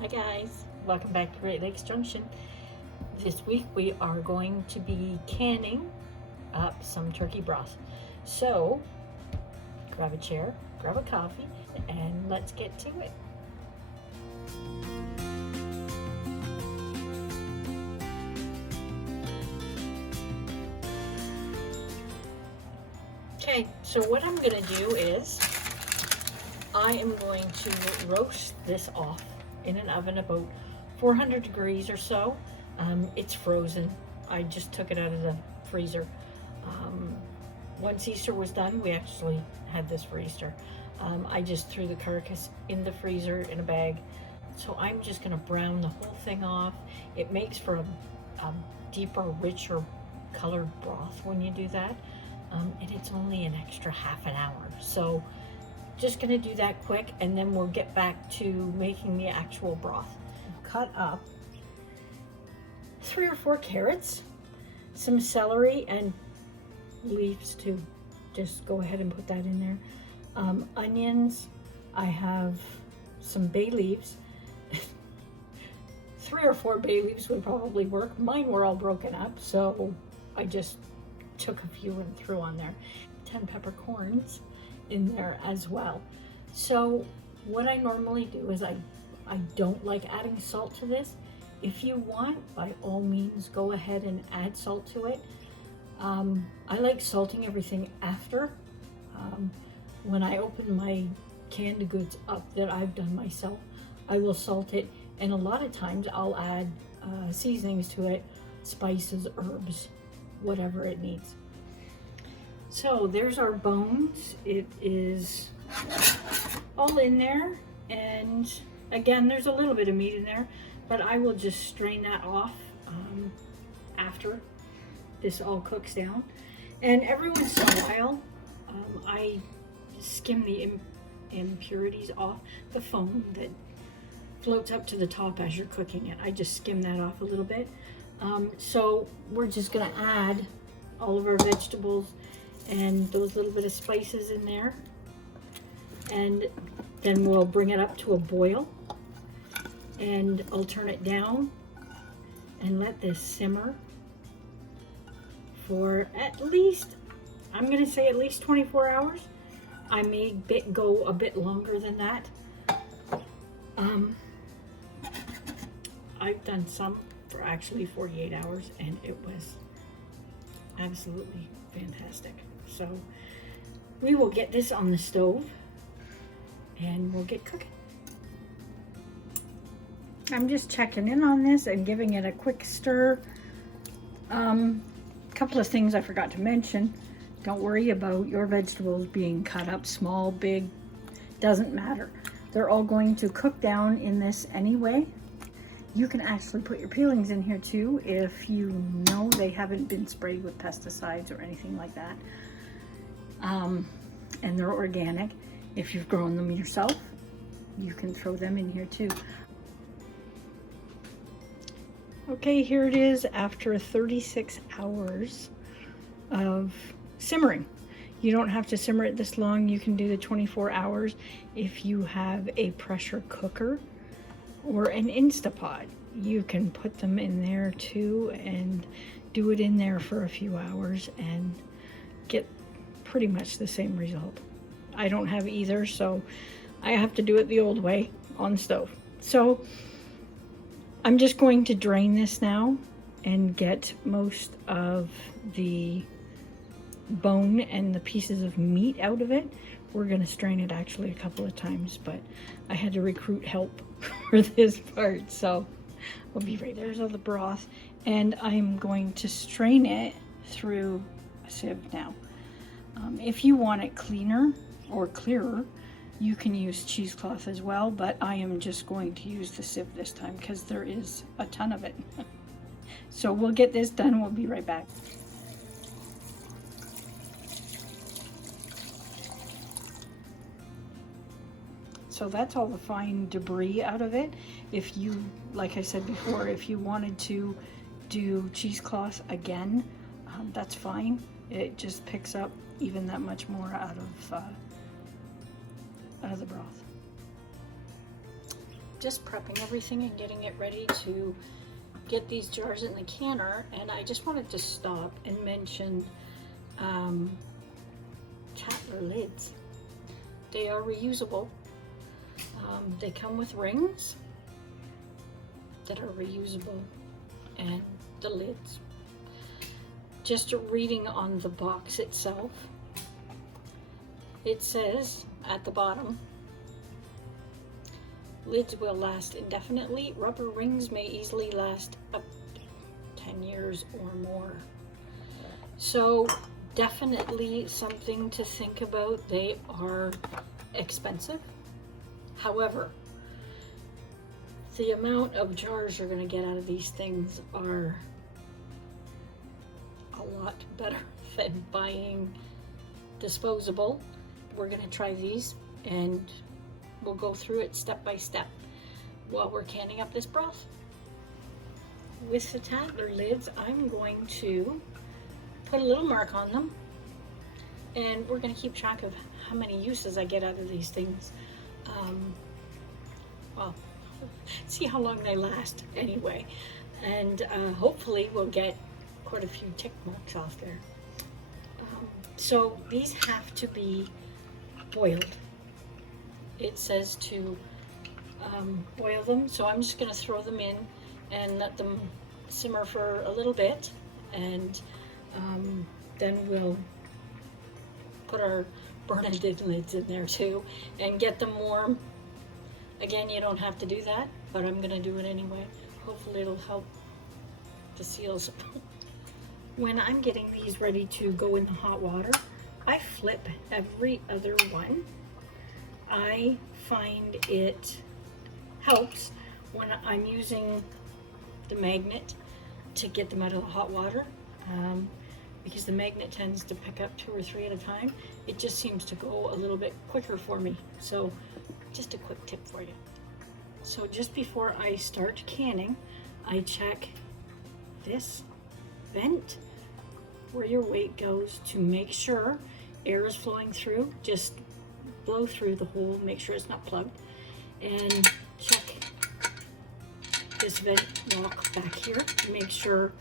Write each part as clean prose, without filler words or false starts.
Hi guys, welcome back to Great Lakes Junction. This week we are going to be canning up some turkey broth. So grab a chair, grab a coffee, and let's get to it. Okay, so what I'm going to do is I am going to roast this off in an oven about 400 degrees or so. It's frozen. I just took it out of the freezer. Once Easter was done, we actually had this for Easter. I just threw the carcass in the freezer in a bag. So I'm just gonna brown the whole thing off. It makes for a deeper, richer colored broth when you do that. And it's only an extra half an hour. So just gonna do that quick, and then we'll get back to making the actual broth. Cut up 3 or 4 carrots, some celery, and leaves too. Just go ahead and put that in there. Onions, I have some bay leaves. 3 or 4 bay leaves would probably work. Mine were all broken up, so I just took a few and threw on there. 10 peppercorns in there as well. So what I normally do is I don't like adding salt to this. If you want, by all means, go ahead and add salt to it. I like salting everything after. When I open my canned goods up that I've done myself, I will salt it, and a lot of times I'll add seasonings to it, spices, herbs, whatever it needs. So there's our bones. It is all in there, and again, there's a little bit of meat in there, but I will just strain that off after this all cooks down. And every once in a while, I skim the impurities off, the foam that floats up to the top as you're cooking it. I just skim that off a little bit. So we're just gonna add all of our vegetables and those little bit of spices in there, and then we'll bring it up to a boil, and I'll turn it down and let this simmer for at least, I'm gonna say at least 24 hours. I may go a bit longer than that. I've done some for actually 48 hours, and it was absolutely fantastic. So we will get this on the stove and we'll get cooking. I'm just checking in on this and giving it a quick stir. Couple of things I forgot to mention. Don't worry about your vegetables being cut up small, big, doesn't matter. They're all going to cook down in this anyway. You can actually put your peelings in here too if you know they haven't been sprayed with pesticides or anything like that. And they're organic. If you've grown them yourself, you can throw them in here too. Okay, here it is after 36 hours of simmering. You don't have to simmer it this long. You can do the 24 hours if you have a pressure cooker or an Instapot. You can put them in there too and do it in there for a few hours and get pretty much the same result. I don't have either, so I have to do it the old way on the stove. So I'm just going to drain this now and get most of the bone and the pieces of meat out of it. We're going to strain it actually a couple of times, but I had to recruit help for this part, so we'll be right there. There's all the broth, and I'm going to strain it through a sieve now. If you want it cleaner or clearer, you can use cheesecloth as well, but I am just going to use the sieve this time because there is a ton of it. So we'll get this done. We'll be right back. So that's all the fine debris out of it. If you, like I said before, if you wanted to do cheesecloth again, that's fine. It just picks up even that much more out of the broth. just prepping everything and getting it ready to get these jars in the canner. And I just wanted to stop and mention Tatler lids. They are reusable. They come with rings that are reusable, and the lids. Just reading on the box itself, it says at the bottom, lids will last indefinitely. Rubber rings may easily last up to 10 years or more. So definitely something to think about. They are expensive. However, the amount of jars you're going to get out of these things are a lot better than buying disposable. We're going to try these and we'll go through it step by step while we're canning up this broth. With the Tatler lids, I'm going to put a little mark on them, and we're going to keep track of how many uses I get out of these things. Well, see how long they last anyway, and hopefully we'll get quite a few tick marks off there. So these have to be boiled. It says to boil them, so I'm just going to throw them in and let them simmer for a little bit, and then we'll put our Bernadette lids in there too and get them warm. Again, you don't have to do that, but I'm going to do it anyway. Hopefully it'll help the seals. When I'm getting these ready to go in the hot water, I flip every other one. I find it helps when I'm using the magnet to get them out of the hot water, because the magnet tends to pick up 2 or 3 at a time. It just seems to go a little bit quicker for me. So just a quick tip for you. So just before I start canning, I check this vent where your weight goes to make sure air is flowing through. Just blow through the hole, make sure it's not plugged, and check this vent lock back here, make sure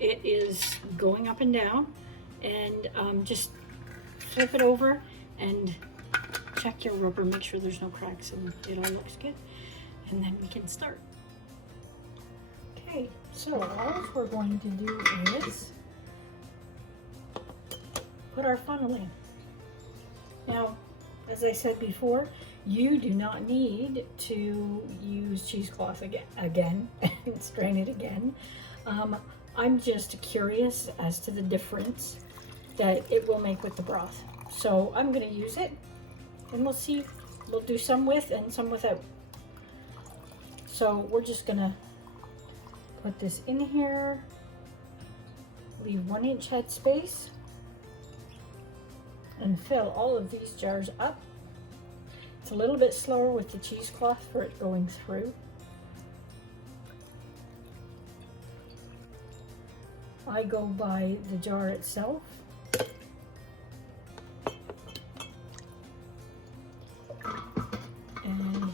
it is going up and down, and just flip it over and check your rubber, make sure there's no cracks and it all looks good, and then we can start. Okay, so all we're going to do is put our funnel in. Now, as I said before, you do not need to use cheesecloth again and strain it again. I'm just curious as to the difference that it will make with the broth. So I'm going to use it, and we'll see. We'll do some with and some without. So we're just going to put this in here, leave 1 inch head space, and fill all of these jars up. It's a little bit slower with the cheesecloth for it going through. I go by the jar itself. And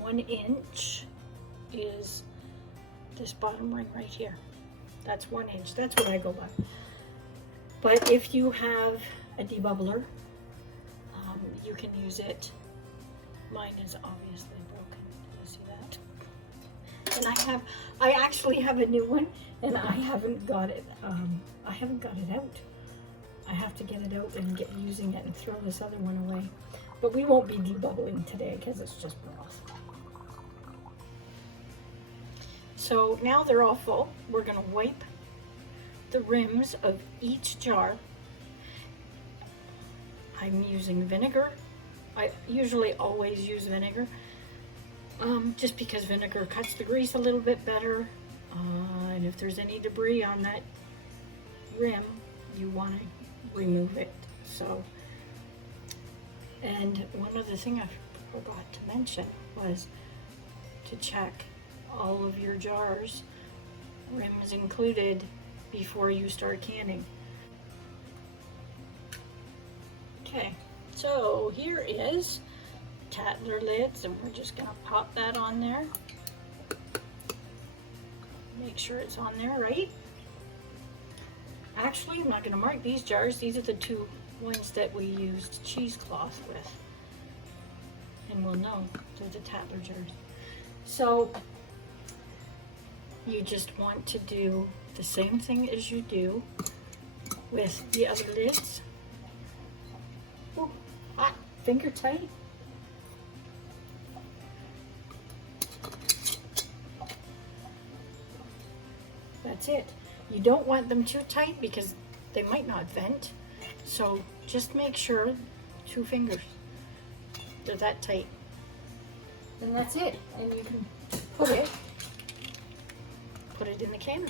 1 inch is this bottom ring right here. That's 1 inch. That's what I go by. But if you have a debubbler, you can use it. Mine is obviously broken. You see that? And I actually have a new one, and I haven't got it. I haven't got it out. I have to get it out and get using it and throw this other one away. But we won't be debubbling today because it's just broth. So now they're all full. We're going to wipe the rims of each jar. I'm using vinegar. I usually always use vinegar, just because vinegar cuts the grease a little bit better, and if there's any debris on that rim, you want to remove it. So, and one other thing I forgot to mention was to check all of your jars, rims included, before you start canning. Okay, so here is Tatler lids, and we're just gonna pop that on there. Make sure it's on there, right? Actually, I'm not gonna mark these jars. These are the two ones that we used cheesecloth with. And we'll know they're the Tatler jars. So you just want to do the same thing as you do with the other lids. Ooh, hot, finger tight. That's it. You don't want them too tight because they might not vent. So just make sure 2 fingers, they're that tight. And that's it. And you can put it in the canner.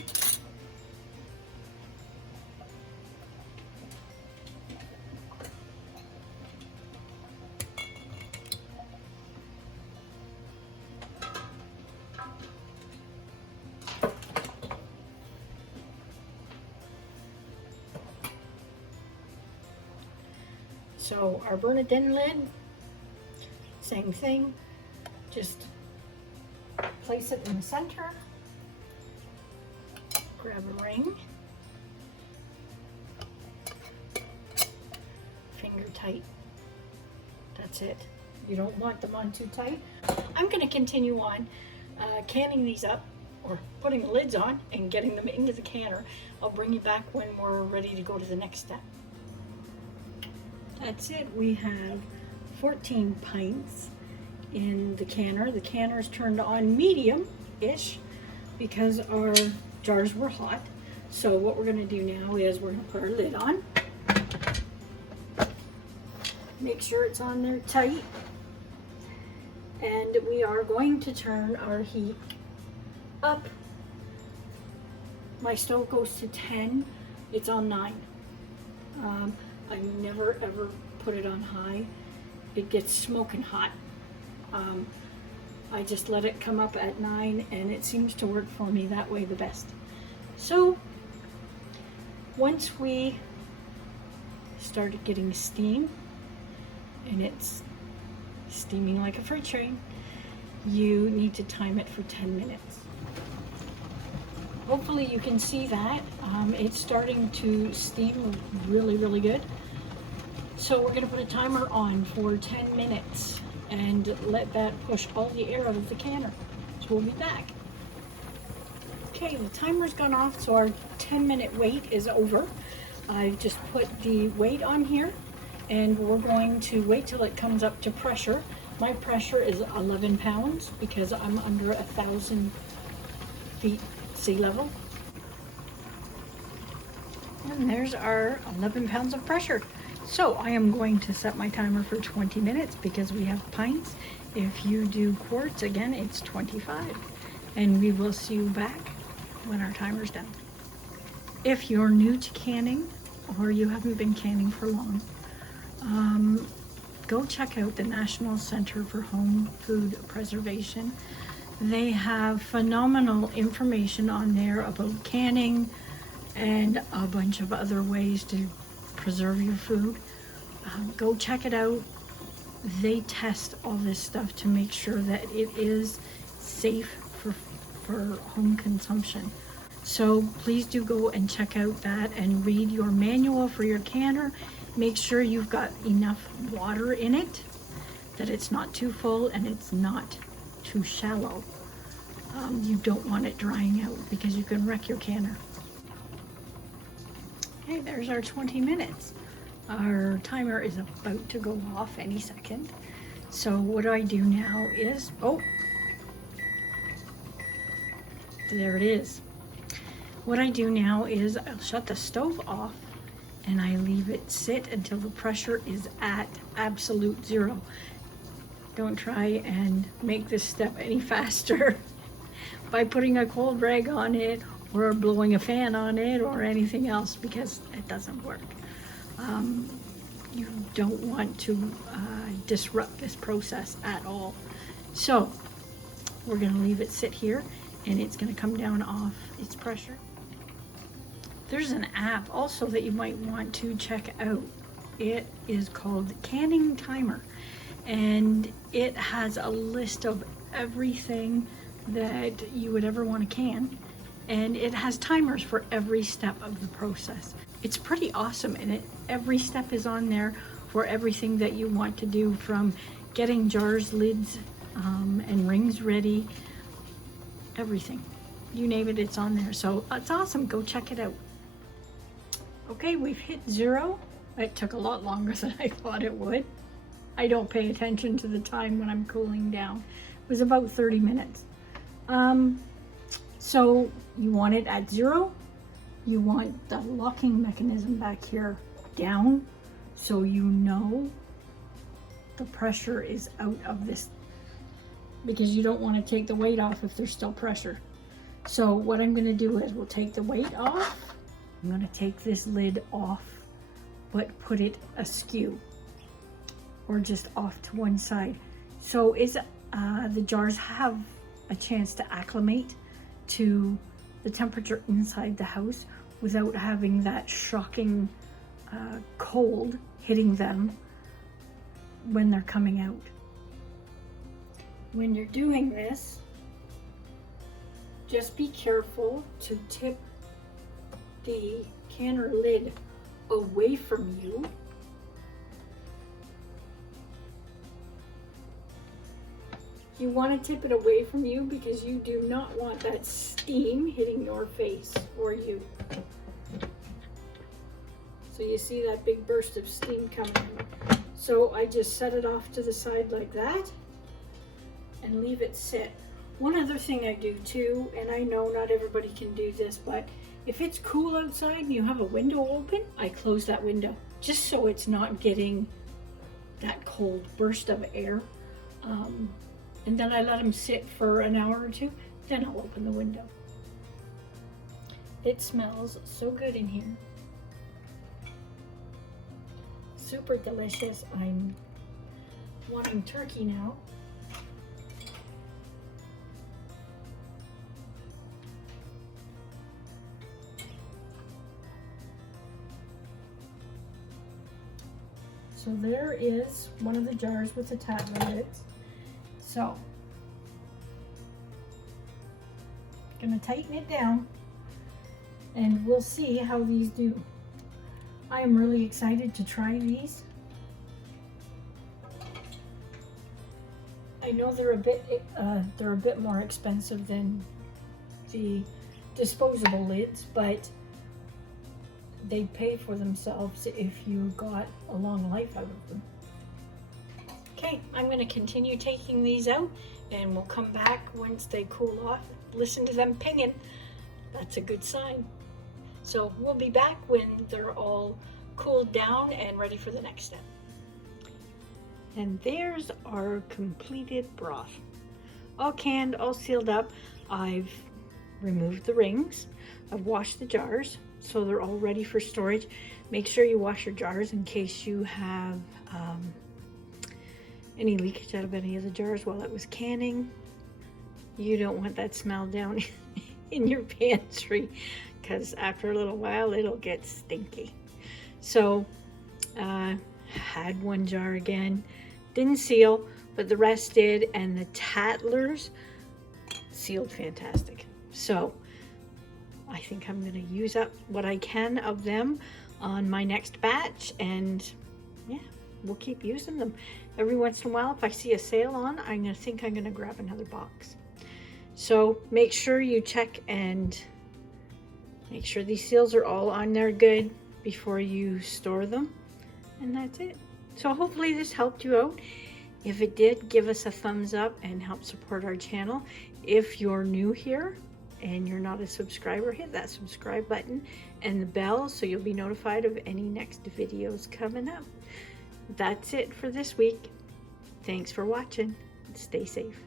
So our Bernardin lid, same thing, just place it in the center, grab a ring, finger tight, that's it. You don't want them on too tight. I'm going to continue on canning these up, or putting the lids on and getting them into the canner. I'll bring you back when we're ready to go to the next step. That's it. We have 14 pints in the canner. The canner is turned on medium-ish because our jars were hot. So what we're going to do now is we're going to put our lid on. Make sure it's on there tight. And we are going to turn our heat up. My stove goes to 10. It's on 9. I never ever put it on high. It gets smoking hot. I just let it come up at 9 and it seems to work for me that way the best. So once we started getting steam, and it's steaming like a freight train, you need to time it for 10 minutes. Hopefully you can see that. It's starting to steam really, really good. So we're going to put a timer on for 10 minutes and let that push all the air out of the canner. So we'll be back. Okay, the timer's gone off, so our 10-minute wait is over. I've just put the weight on here, and we're going to wait till it comes up to pressure. My pressure is 11 pounds because I'm under 1,000 feet sea level. And there's our 11 pounds of pressure. So I am going to set my timer for 20 minutes because we have pints. If you do quarts, again, it's 25. And we will see you back when our timer's done. If you're new to canning or you haven't been canning for long, go check out the National Center for Home Food Preservation. They have phenomenal information on there about canning and a bunch of other ways to preserve your food. Go check it out. They test all this stuff to make sure that it is safe for home consumption. So please do go and check out that and read your manual for your canner. Make sure you've got enough water in it, that it's not too full and it's not too shallow. You don't want it drying out because you can wreck your canner. Okay, there's our 20 minutes. Our timer is about to go off any second. So what I do now is, oh, there it is. What I do now is I'll shut the stove off and I leave it sit until the pressure is at absolute 0. Don't try and make this step any faster by putting a cold rag on it or blowing a fan on it or anything else, because it doesn't work. You don't want to disrupt this process at all. So we're going to leave it sit here and it's going to come down off its pressure. There's an app also that you might want to check out. It is called Canning Timer, and it has a list of everything that you would ever want to can, and it has timers for every step of the process. It's pretty awesome, and every step is on there for everything that you want to do, from getting jars, lids, and rings ready, everything. You name it, it's on there. So it's awesome. Go check it out. Okay, we've hit 0. It took a lot longer than I thought it would. I don't pay attention to the time when I'm cooling down. It was about 30 minutes. So you want it at 0. You want the locking mechanism back here down, so you know the pressure is out of this, because you don't want to take the weight off if there's still pressure. So what I'm going to do is we'll take the weight off. I'm going to take this lid off, but put it askew, or just off to one side. So the jars have a chance to acclimate to the temperature inside the house without having that shocking cold hitting them when they're coming out. When you're doing this, just be careful to tip the canner lid away from you. You want to tip it away from you because you do not want that steam hitting your face or you. So you see that big burst of steam coming in. So I just set it off to the side like that and leave it sit. One other thing I do too, and I know not everybody can do this, but if it's cool outside and you have a window open, I close that window just so it's not getting that cold burst of air. And then I let them sit for an hour or two, then I'll open the window. It smells so good in here. Super delicious. I'm wanting turkey now. So there is one of the jars with the Tatler lids. So, gonna tighten it down and we'll see how these do. I am really excited to try these. I know they're a bit more expensive than the disposable lids, but they pay for themselves if you got a long life out of them. Okay, I'm going to continue taking these out and we'll come back once they cool off. Listen to them pinging. That's a good sign. So we'll be back when they're all cooled down and ready for the next step. And there's our completed broth. All canned, all sealed up. I've removed the rings. I've washed the jars, so they're all ready for storage. Make sure you wash your jars in case you have any leakage out of any of the jars while it was canning. You don't want that smell down in your pantry, because after a little while it'll get stinky. So had one jar again, didn't seal, but the rest did, and the Tatlers sealed fantastic. So I think I'm going to use up what I can of them on my next batch, and yeah, we'll keep using them. Every once in a while, if I see a sale on, I'm going to grab another box. So make sure you check and make sure these seals are all on there good before you store them. And that's it. So hopefully this helped you out. If it did, give us a thumbs up and help support our channel. If you're new here and you're not a subscriber, hit that subscribe button and the bell so you'll be notified of any next videos coming up. That's it for this week. Thanks for watching. Stay safe.